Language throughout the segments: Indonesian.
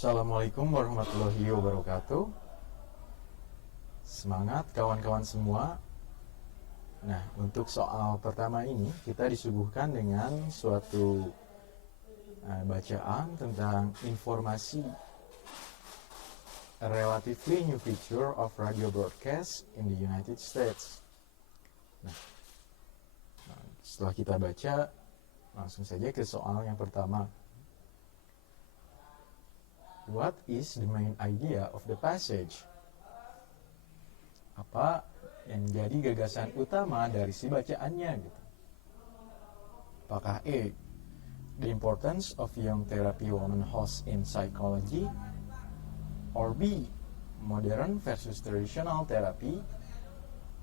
Assalamualaikum warahmatullahi wabarakatuh. Semangat kawan-kawan semua. Nah, untuk soal pertama ini kita disuguhkan dengan suatu bacaan tentang informasi a relatively new feature of radio broadcast in the United States. Nah, setelah kita baca, langsung saja ke soal yang pertama. What is the main idea of the passage? Apa yang jadi gagasan utama dari si bacaannya gitu? Apakah A, the importance of young therapy woman hosts in psychology, or B, modern versus traditional therapy,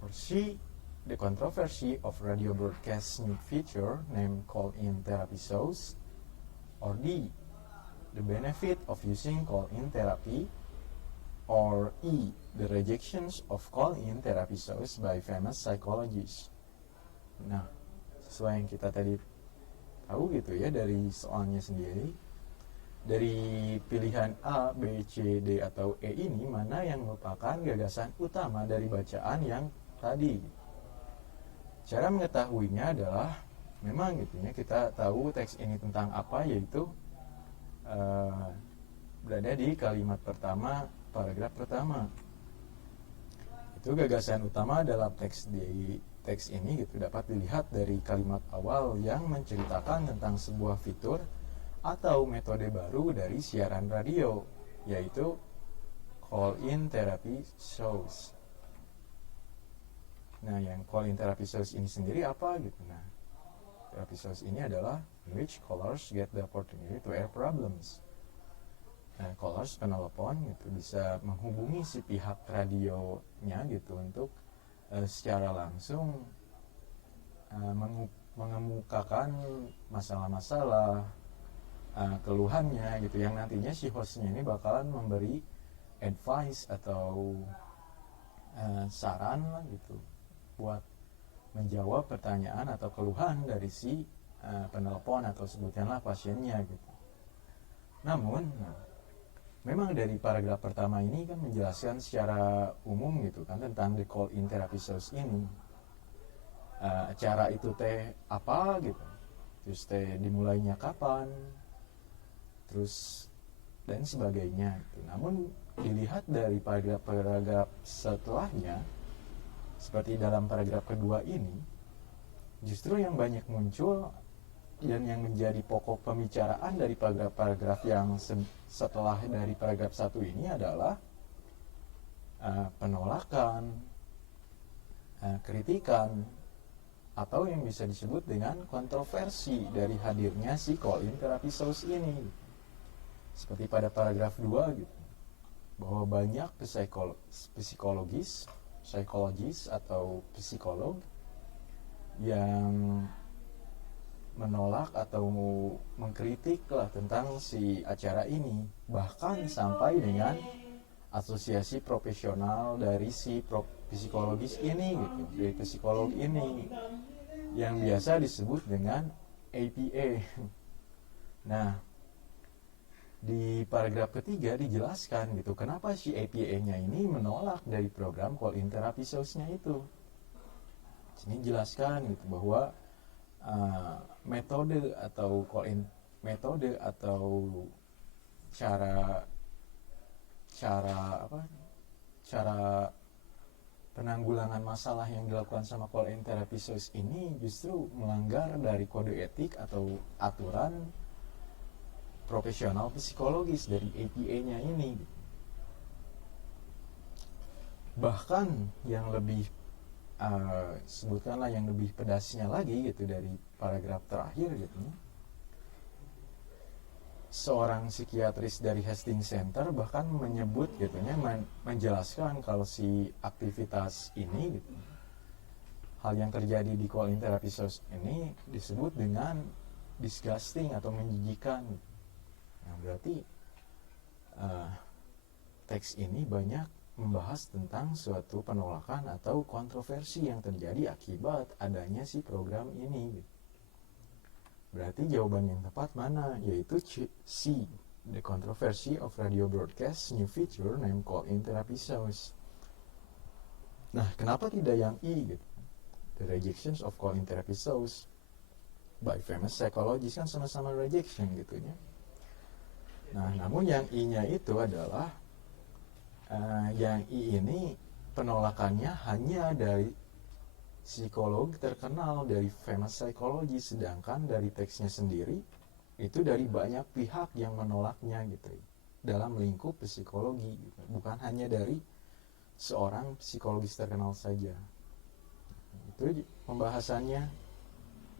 or C, the controversy of radio broadcast new feature named call-in therapy shows, or D, the benefit of using call-in therapy, or E, the rejections of call-in therapy shows by famous psychologists. Nah, sesuai yang kita tadi tahu gitu ya dari soalnya sendiri, dari pilihan A, B, C, D, atau E ini mana yang merupakan gagasan utama dari bacaan yang tadi. Cara mengetahuinya adalah memang gitu ya, kita tahu teks ini tentang apa, yaitu berada di kalimat pertama, paragraf pertama. Itu gagasan utama dalam teks ini gitu dapat dilihat dari kalimat awal yang menceritakan tentang sebuah fitur atau metode baru dari siaran radio, yaitu call-in therapy shows. Nah, yang call-in therapy shows ini sendiri apa gitu? Nah, therapy shows ini adalah in which callers get the opportunity to air problems. Nah, callers, penelpon gitu bisa menghubungi si pihak radionya gitu untuk secara langsung mengemukakan masalah-masalah, keluhannya gitu, yang nantinya si hostnya ini bakalan memberi advice atau saran lah gitu buat menjawab pertanyaan atau keluhan dari si penelpon atau sebutkanlah pasiennya gitu. Namun memang dari paragraf pertama ini kan menjelaskan secara umum gitu kan tentang the call-in therapy shows ini. Acara itu teh apa gitu, terus teh dimulainya kapan, terus dan sebagainya gitu. Namun dilihat dari paragraf-paragraf setelahnya, seperti dalam paragraf kedua ini, justru yang banyak muncul dan yang menjadi pokok pembicaraan dari paragraf-paragraf yang setelah dari paragraf 1 ini adalah penolakan, kritikan, atau yang bisa disebut dengan kontroversi dari hadirnya si call-in therapy shows ini. Seperti pada paragraf 2 gitu, bahwa banyak psikologis atau psikolog yang menolak atau mengkritik lah tentang si acara ini, bahkan sampai dengan asosiasi profesional dari si psikologis ini gitu, dari psikolog ini yang biasa disebut dengan APA. Nah, di paragraf ketiga dijelaskan gitu kenapa si APA-nya ini menolak dari program call-in therapy shows-nya itu. Sini jelaskan gitu bahwa metode atau call-in metode atau cara penanggulangan masalah yang dilakukan sama call-in therapy shows ini justru melanggar dari kode etik atau aturan profesional psikologis dari APA-nya ini. Bahkan yang lebih sebutkanlah yang lebih pedasnya lagi gitu dari paragraf terakhir gitu, seorang psikiatris dari Hastings Center bahkan menyebut gitu menjelaskan kalau si aktivitas ini gitu, hal yang terjadi di call-in therapy shows ini disebut dengan disgusting atau menjijikan. Nah, berarti teks ini banyak membahas tentang suatu penolakan atau kontroversi yang terjadi akibat adanya si program ini. Berarti jawaban yang tepat mana? Yaitu C, The controversy of radio broadcast new feature named call-in therapy shows. Nah, kenapa tidak yang I gitu? The rejections of call-in therapy shows by famous psychologists kan sama-sama rejection gitu ya. Nah, namun yang I-nya itu adalah yang I ini penolakannya hanya dari psikolog terkenal, dari famous psychology, sedangkan dari teksnya sendiri itu dari banyak pihak yang menolaknya gitu dalam lingkup psikologi gitu. Bukan hanya dari seorang psikologis terkenal saja. Itu pembahasannya.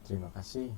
Terima kasih.